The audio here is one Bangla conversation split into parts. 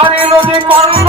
ছাড়িল যে কর্ণ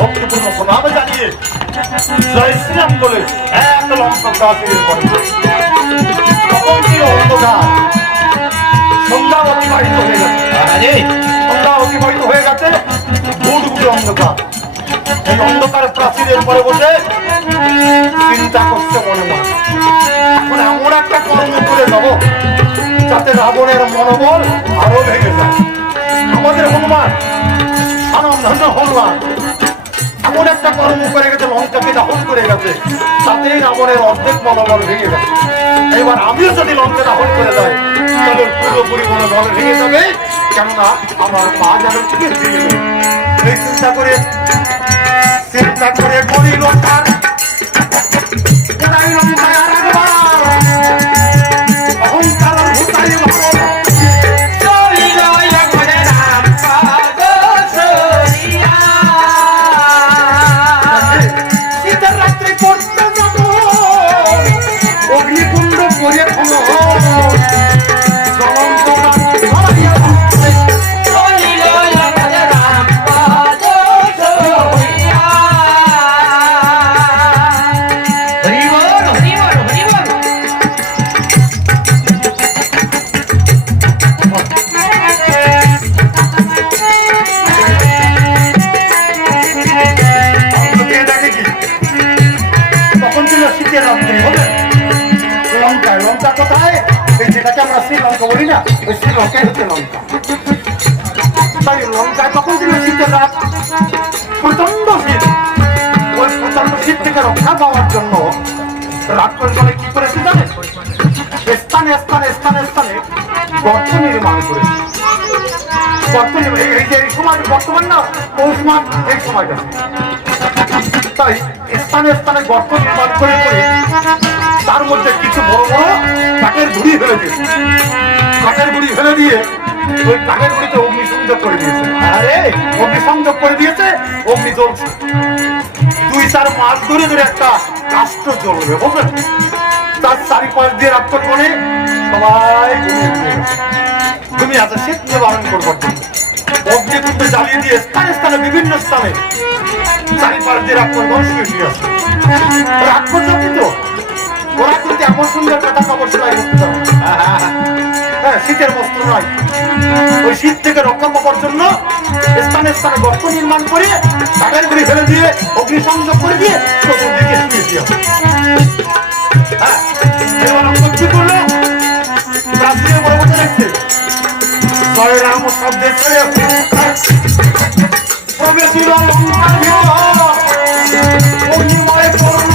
ভক্তিপূর্ণ প্রণাম জানিয়ে জয় শ্রীরাম বলে এক লঙ্কা তখন ছিল অন্ধকার। সন্ধ্যা অতিবাহিত হয়ে গেছে, সন্ধ্যা অতিবাহিত হয়ে গেছে, গুড়গুড়ি অন্ধকার। এই অন্ধকার প্রাচীরের পরে বসে চিন্তা করছে মনে মনে, এখন এমন একটা কর্ম করে যাব যাতে রাবণের মনোবল আরো ভেঙে যায়। আমাদের হনুমান ধন্য হনুমান এমন একটা কর্ম করে গেছে, লঙ্কাকে দখল করে গেছে, তাতেই রাবণের অর্ধেক মনোবল ভেঙে গেছে। এবার আমিও যদি লঙ্কা দখল করে দেয় তাহলে পুরোপুরি মনোবল ভেঙে যাবে, কেননা আমার পা যেন ঠিক ভেঙে যাবে। এই চিন্তা করে করি লঙ্কার অহংকার ভূতাই লঙ্কায় তখন ছিল শীতের রাত, প্রচন্ড শীত। ওই প্রচন্ড শীত থেকে রক্ষা পাওয়ার জন্য রাক্ষসগণে কি করেছে জানে? স্থানে স্থানে স্থানে স্থানে গর্ত নির্মাণ করেছে। গর্ত এই যে এই সময় বর্তমান না, ওই সময় এই সময়টা, তাই স্থানে স্থানে গর্ত নির্মাণ করে করে তার মধ্যে কিছু বড় বড় কাঠের গুঁড়ি ফেলে দিয়েছে। কাঠের গুঁড়ি ফেলে দিয়ে ওই কাঠের গুঁড়িতে অগ্নি সংযোগ করে দিয়েছে। আরে অগ্নি সংযোগ করে দিয়েছে, অগ্নি জ্বলছে। 2-4 মাস ধরে ধরে একটা কাষ্ঠ জ্বলবে, বুঝলেন? তার চারিপাশ দিয়ে রাক্ষস বনে সবাই ঘুমিয়ে আছে, শীত নিয়ে বারণ করবার জন্য অগ্নিকুণ্ড জ্বালিয়ে দিয়ে স্থানে স্থানে বিভিন্ন স্থানে চারিপাশ দিয়ে রাক্ষস বন শুয়ে আছে। রাক্ষস জাতি তো, ওরা কিন্তু এমন সুন্দর কথা খবর সেলাই করতে পারে। হ্যাঁ, শীতের বস্ত্র নয়, ওই শীত থেকে রক্ষা পাওয়ার জন্য স্থানে স্থানে গর্ত নির্মাণ করে কাঠের গুঁড়ি ফেলে দিয়ে অগ্নিসংযোগ করে দিয়ে চতুর্দিকে শুয়ে দিয়ে কি করলো? রাত্রির বড় কথা দেখছে জয় রাম শব্দে প্রবেশিল লঙ্কার ভিতর অগ্নিময় করল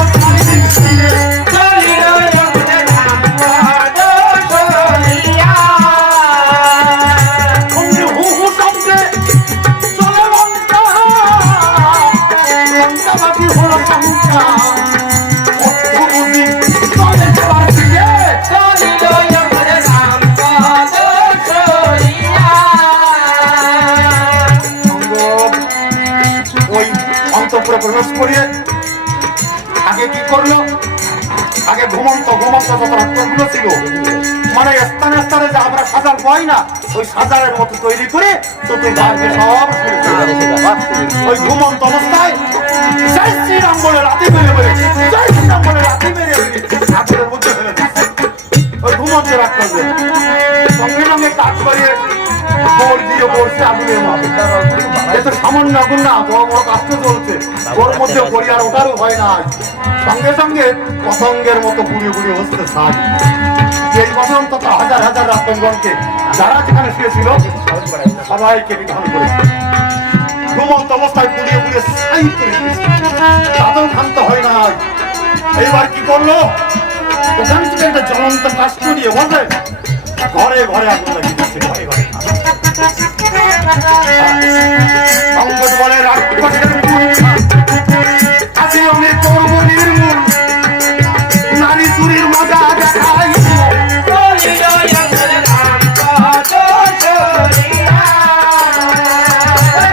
প্রবেশ করিয়ে আগে কি করলো? আগে ঘুমন্ত ঘুমন্ত যত রাক্ষসগুলো ছিল, মানে স্থানে স্থানে যে আমরা সাজার পাই না, ওই সাজারের মতো তৈরি করে চতুর্দিকে সব ওই ঘুমন্ত অবস্থায় জয় শ্রীরাম বলে রাতে মেরে মেরে, জয় শ্রীরাম বলে রাতে মেরে মেরে ঠাকুরের মধ্যে সামান্য আগুন না, বড় বড় কাষ্ট চলছে, ওর মধ্যে পড়ি আর ওটারও ভয় নাই। সঙ্গে সঙ্গে পতঙ্গের মতো পুড়ে পুড়ে হচ্ছে সাজ। এই বসন্ত তো হাজার হাজার রাষ্ট্রগণকে যারা যেখানে শুয়েছিল সবাইকে বিধান করেছে, ঘুমন্ত অবস্থায় পুড়িয়ে পুড়িয়ে ছাই করে দিয়েছে। তাতেও ক্ষান্ত হয় না। এইবার কি করলো, ওখান থেকে একটা জ্বলন্ত কাষ্ট নিয়ে বসে ঘরে ঘরে আগুন লাগিয়ে দিচ্ছে, ঘরে ঘরে। সংকট বলে রাক্ষসের আজকে আমি করবো নির্মূল, নারী চুরির মজা দেখাই।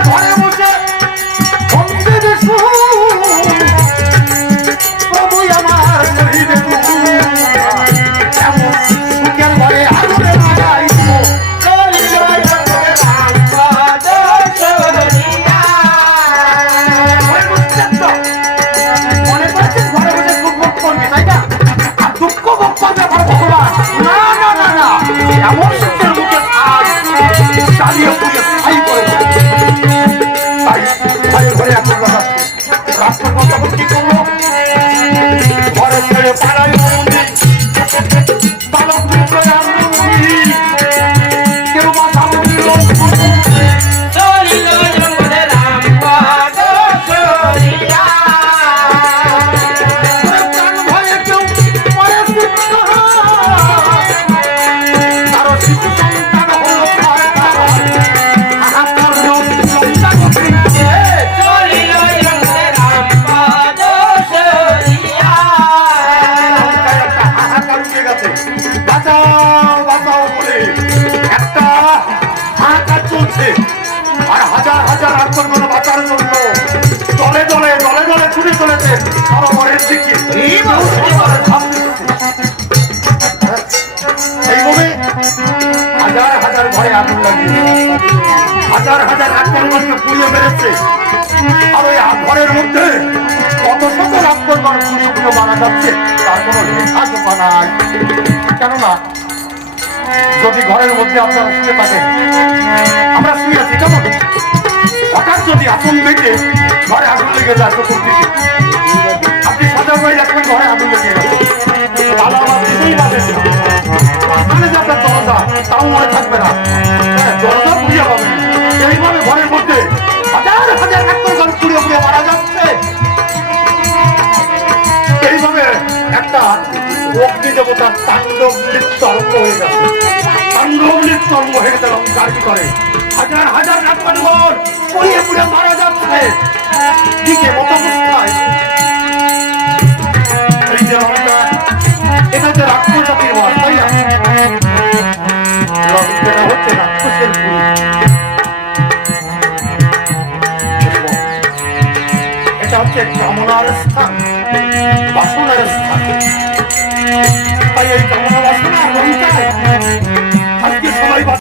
ঘরে বসে প্রভু আমার শহীদ এমন সুখের ঘরে আগুনে লাগাই। কি করলো, ঘরে ছেড়ে পাড়ায় বালক কেউ বা হাজার হাজার ঘরে আগুন লাগিয়ে হাজার হাজার রাক্ষসগণকে পুড়িয়ে মেরেছে। আর ওই ঘরের মধ্যে কত শত রাক্ষসগণ পুড়িয়ে পুড়িয়ে মারা যাচ্ছে তার কোনো লেখা জোপা নাই। কেননা যদি ঘরের মধ্যে আপনারা শুয়ে থাকেন, আমরা শুয়ে আছি কেমন, হঠাৎ যদি আগুন দেখে ঘরে আগুন লেগে যায় চতুর্দিকে, আপনি সজাগ হয়ে রাখবেন ঘরে আগুন লেগে গেছে, তাহলে আমার কিছুই পাবেন না। মানে যে আপনার দরজা তাও মনে থাকবে না, দরজা পুড়িয়ে পাবেন। এইভাবে ঘরের মধ্যে হাজার হাজার রাক্ষসগণ পুড়িয়ে পুড়িয়ে মারা যাচ্ছে। এইভাবে একটা অগ্নি দেবতার তাণ্ডব নৃত্য আরম্ভ হয়ে গেছে। তাণ্ডব নৃত্য আরম্ভ হয়ে গেছে লঙ্কার ভিতরে। হাজার হাজার রাক্ষসগণ পুড়িয়ে পুড়িয়ে মারা যাচ্ছে। দিকে মতো অবস্থায় এই যে লঙ্কা, এটা হচ্ছে রাক্ষস জাতির বাস, তাই না? লঙ্কাটা হচ্ছে রাক্ষসের পুরী। এটা হচ্ছে কামনার স্থান।